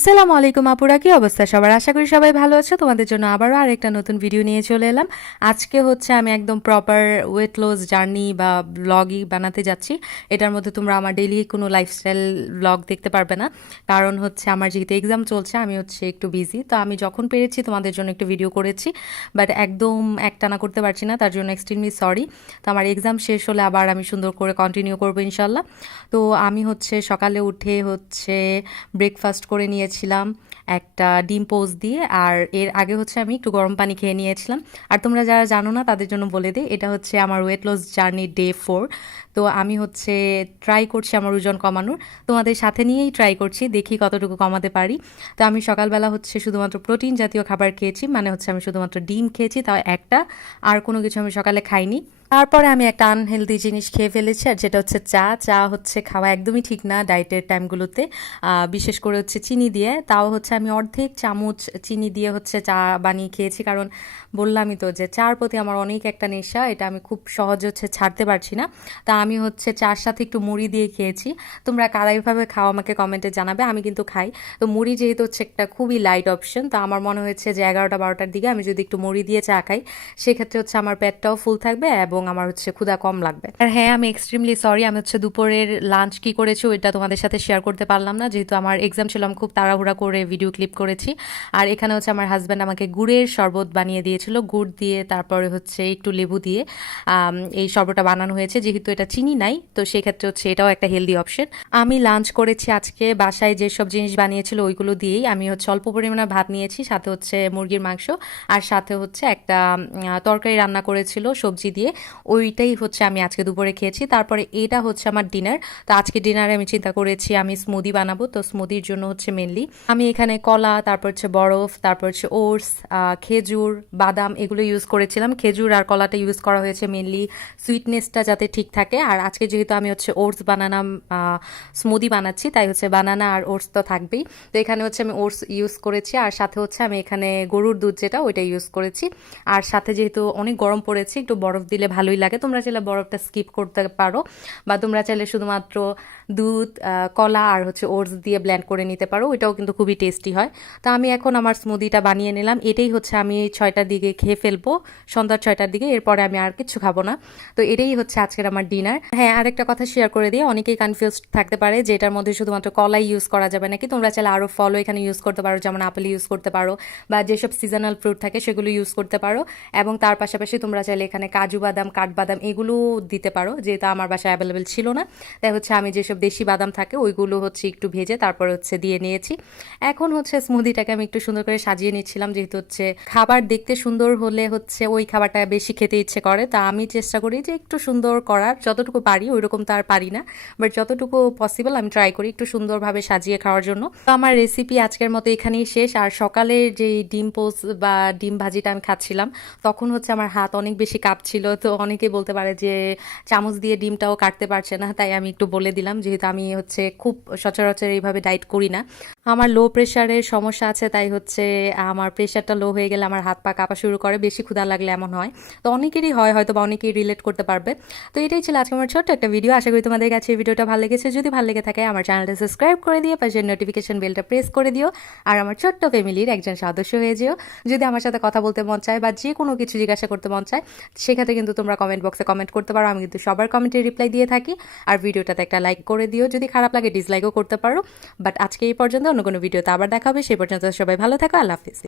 আসসালামু আলাইকুম আপুরা, কি অবস্থা সবার? আশা করি সবাই ভালো আছো। তোমাদের জন্য আবারও আরেকটা নতুন ভিডিও নিয়ে চলে এলাম। আজকে হচ্ছে আমি একদম প্রপার ওয়েট লস জার্নি বা ব্লগই বানাতে যাচ্ছি। এটার মধ্যে তোমরা আমার ডেইলি কোনো লাইফস্টাইল ব্লগ দেখতে পারবে না, কারণ হচ্ছে আমার যেহেতু এক্সাম চলছে আমি হচ্ছে একটু বিজি। তো আমি যখন পেরেছি তোমাদের জন্য একটু ভিডিও করেছি, বাট একদম একটানা করতে পারছি না, তার জন্য এক্সট্রিমলি সরি। তো আমার এক্সাম শেষ হলে আবার আমি সুন্দর করে কন্টিনিউ করবো ইনশাল্লাহ। তো আমি হচ্ছে সকালে উঠে হচ্ছে ব্রেকফাস্ট করে নিয়েছিলাম একটা ডিম পোস্ট দিয়ে, আর এর আগে হচ্ছে আমি একটু গরম পানি খেয়ে নিয়েছিলাম। আর তোমরা যারা জানো না তাদের জন্য বলে দিই, এটা হচ্ছে আমার ওয়েট লস জার্নি ডে 4। তো আমি হচ্ছে ট্রাই করছি আমার ওজন কমানোর, তোমাদের সাথে নিয়েই ট্রাই করছি, দেখি কতটুকু কমাতে পারি। তো আমি সকালবেলা হচ্ছে শুধুমাত্র প্রোটিন জাতীয় খাবার খেয়েছি, মানে হচ্ছে আমি শুধুমাত্র ডিম খেয়েছি, তাও একটা, আর কোনো কিছু আমি সকালে খাইনি। তারপরে আমি একটা আনহেলদি জিনিস খেয়ে ফেলেছি, আর যেটা হচ্ছে চা। চা হচ্ছে খাওয়া একদমই ঠিক না ডায়েটের টাইমগুলোতে, বিশেষ করে হচ্ছে চিনি দিয়ে। তাও হচ্ছে আমি অর্ধেক চামচ চিনি দিয়ে হচ্ছে চা বানিয়ে খেয়েছি, কারণ বললামই তো যে চার প্রতি আমার অনেক একটা নেশা, এটা আমি খুব সহজে হচ্ছে ছাড়তে পারছি না। তা আমি হচ্ছে চার সাথে একটু মুড়ি দিয়ে খেয়েছি। তোমরা কারা এইভাবে খাও আমাকে কমেন্টে জানাবে, আমি কিন্তু খাই। তো মুড়ি যেহেতু হচ্ছে একটা খুবই লাইট অপশন, তো আমার মনে হয়েছে যে 11টা-12টার দিকে আমি যদি একটু মুড়ি দিয়ে চা খাই, সেক্ষেত্রে হচ্ছে আমার পেটটাও ফুল থাকবে এবং আমার হচ্ছে ক্ষুধা কম লাগবে। আর হ্যাঁ, আমি এক্সট্রিমলি সরি, আমি হচ্ছে দুপুরের লাঞ্চ কি করেছি ওইটা তোমাদের সাথে শেয়ার করতে পারলাম না, যেহেতু আমার এক্সাম ছিল। আমি খুব তাড়াহুড়া করে ভিডিও ক্লিপ করেছি। আর এখানে হচ্ছে আমার হাজব্যান্ড আমাকে গুড়ের শরবত বানিয়ে দিয়েছিল, গুড় দিয়ে তারপরে হচ্ছে একটু লেবু দিয়ে এই শরবতটা বানানো হয়েছে। যেহেতু এটা চিনি নাই, তো সেক্ষেত্রে হচ্ছে এটাও একটা হেলদি অপশন। আমি লাঞ্চ করেছি আজকে বাসায় যেসব জিনিস বানিয়েছিল ওইগুলো দিয়েই। আমি হচ্ছে অল্প পরিমাণে ভাত নিয়েছি, সাথে হচ্ছে মুরগির মাংস, আর সাথে হচ্ছে একটা তরকারি রান্না করেছিল সবজি দিয়ে, ওইটাই হচ্ছে আমি আজকে দুপুরে খেয়েছি। তারপরে এটা হচ্ছে আমার ডিনার। তো আজকে ডিনারে আমি চিন্তা করেছি আমি স্মুদি বানাবো। তো স্মুদির জন্য হচ্ছে মেনলি আমি এখানে কলা, তারপর হচ্ছে বরফ, তারপর হচ্ছে ওটস, খেজুর, বাদাম এগুলো ইউজ করেছিলাম। খেজুর আর কলাটা ইউজ করা হয়েছে মেনলি সুইটনেসটা যাতে ঠিক থাকে। আর আজকে যেহেতু আমি হচ্ছে ওটস বানানা স্মুদি বানাচ্ছি, তাই হচ্ছে বানানা আর ওটস তো থাকবেই। তো এখানে হচ্ছে আমি ওটস ইউজ করেছি, আর সাথে হচ্ছে আমি এখানে গরুর দুধ যেটা ওইটা ইউজ করেছি। আর সাথে যেহেতু অনেক গরম পড়েছে, একটু বরফ দিলে ভালোই লাগে। তোমরা চাইলে বরফটা স্কিপ করতে পারো, বা তোমরা চাইলে শুধুমাত্র দুধ, কলা আর হচ্ছে ওটস দিয়ে ব্লেন্ড করে নিতে পারো, ওইটাও কিন্তু খুবই টেস্টি হয়। তো আমি এখন আমার স্মুদিটা বানিয়ে নিলাম। এটাই হচ্ছে আমি 6টার দিকে খেয়ে ফেলবো, সন্ধ্যা 6টার দিকে, এরপরে আমি আর কিছু খাবো না। তো এটাই হচ্ছে আজকের আমার ডিনার। হ্যাঁ, আরেকটা কথা শেয়ার করে দিই, অনেকেই কনফিউজ থাকতে পারে যে এটার মধ্যে শুধুমাত্র কলাই ইউজ করা যাবে নাকি। তোমরা চাইলে আরও ফলও এখানে ইউজ করতে পারো, যেমন আপেল ইউজ করতে পারো, বা যেসব সিজনাল ফ্রুট থাকে সেগুলো ইউজ করতে পারো। এবং তার পাশাপাশি তোমরা চাইলে এখানে কাজু বাদাম, কাঠবাদাম এগুলো দিতে পারো, যেহেতু আমার বাসায় অ্যাভেলেবেল ছিল না। তাই হচ্ছে আমি যেসব দেশি বাদাম থাকে ওইগুলো হচ্ছে একটু ভেজে তারপর হচ্ছে দিয়ে নিয়েছি। এখন হচ্ছে স্মুদিটাকে আমি একটু সুন্দর করে সাজিয়ে নিচ্ছিলাম, যেহেতু হচ্ছে খাবার দেখতে সুন্দর হলে হচ্ছে ওই খাবারটা বেশি খেতে ইচ্ছে করে। তা আমি চেষ্টা করি যে একটু সুন্দর করার, যতটুকু পারি, ওইরকম তো আর পারি না, বাট যতটুকু পসিবল আমি ট্রাই করি একটু সুন্দরভাবে সাজিয়ে খাওয়ার জন্য। তো আমার রেসিপি আজকের মতো এখানেই শেষ। আর সকালের যে ডিম পোস্ট বা ডিম ভাজিটা আমি খাচ্ছিলাম, তখন হচ্ছে আমার হাত অনেক বেশি কাঁপছিল। তো অনেকে বলতে পারে যে চামচ দিয়ে ডিমটাও কাটতে পারছে না, তাই আমি একটু বলে দিলাম, যেহেতু আমি হচ্ছে খুব সচরাচর এইভাবে ডায়েট করি না। আমার লো প্রেশারের সমস্যা আছে, তাই হচ্ছে আমার প্রেশারটা লো হয়ে গেলে আমার হাত পা কাঁপা শুরু করে, বেশি ক্ষুধা লাগলে এমন হয়। তো অনেকেরই হয় হয়তো, বা অনেকেই রিলেট করতে পারবে। তো এটাই ছিল আজকে আমার ছোট্ট একটা ভিডিও। আশা করি তোমাদের কাছে এই ভিডিওটা ভালো লেগেছে। যদি ভালো লেগে থাকে আমার চ্যানেলটা সাবস্ক্রাইব করে দিয়ে পাশের নোটিফিকেশন বেলটা প্রেস করে দিও, আর আমার ছোট্ট ফ্যামিলির একজন সদস্য হয়ে যেও। যদি আমার সাথে কথা বলতে মন চায় বা যে কোনো কিছু জিজ্ঞাসা করতে মন চায়, সেক্ষেত্রে কিন্তু তোমরা কমেন্ট বক্সে কমেন্ট করতে পারো, আমি কিন্তু সবার কমেন্টের রিপ্লাই দিয়ে থাকি। আর ভিডিওটাতে একটা লাইক করে দিও, যদি খারাপ লাগে ডিসলাইকও করতে পারো। বাট আজকে এই পর্যন্ত, অন্য কোনো ভিডিওতে আবার দেখা হবে। সেই পর্যন্ত সবাই ভালো থাকো, আল্লাহ হাফিজ।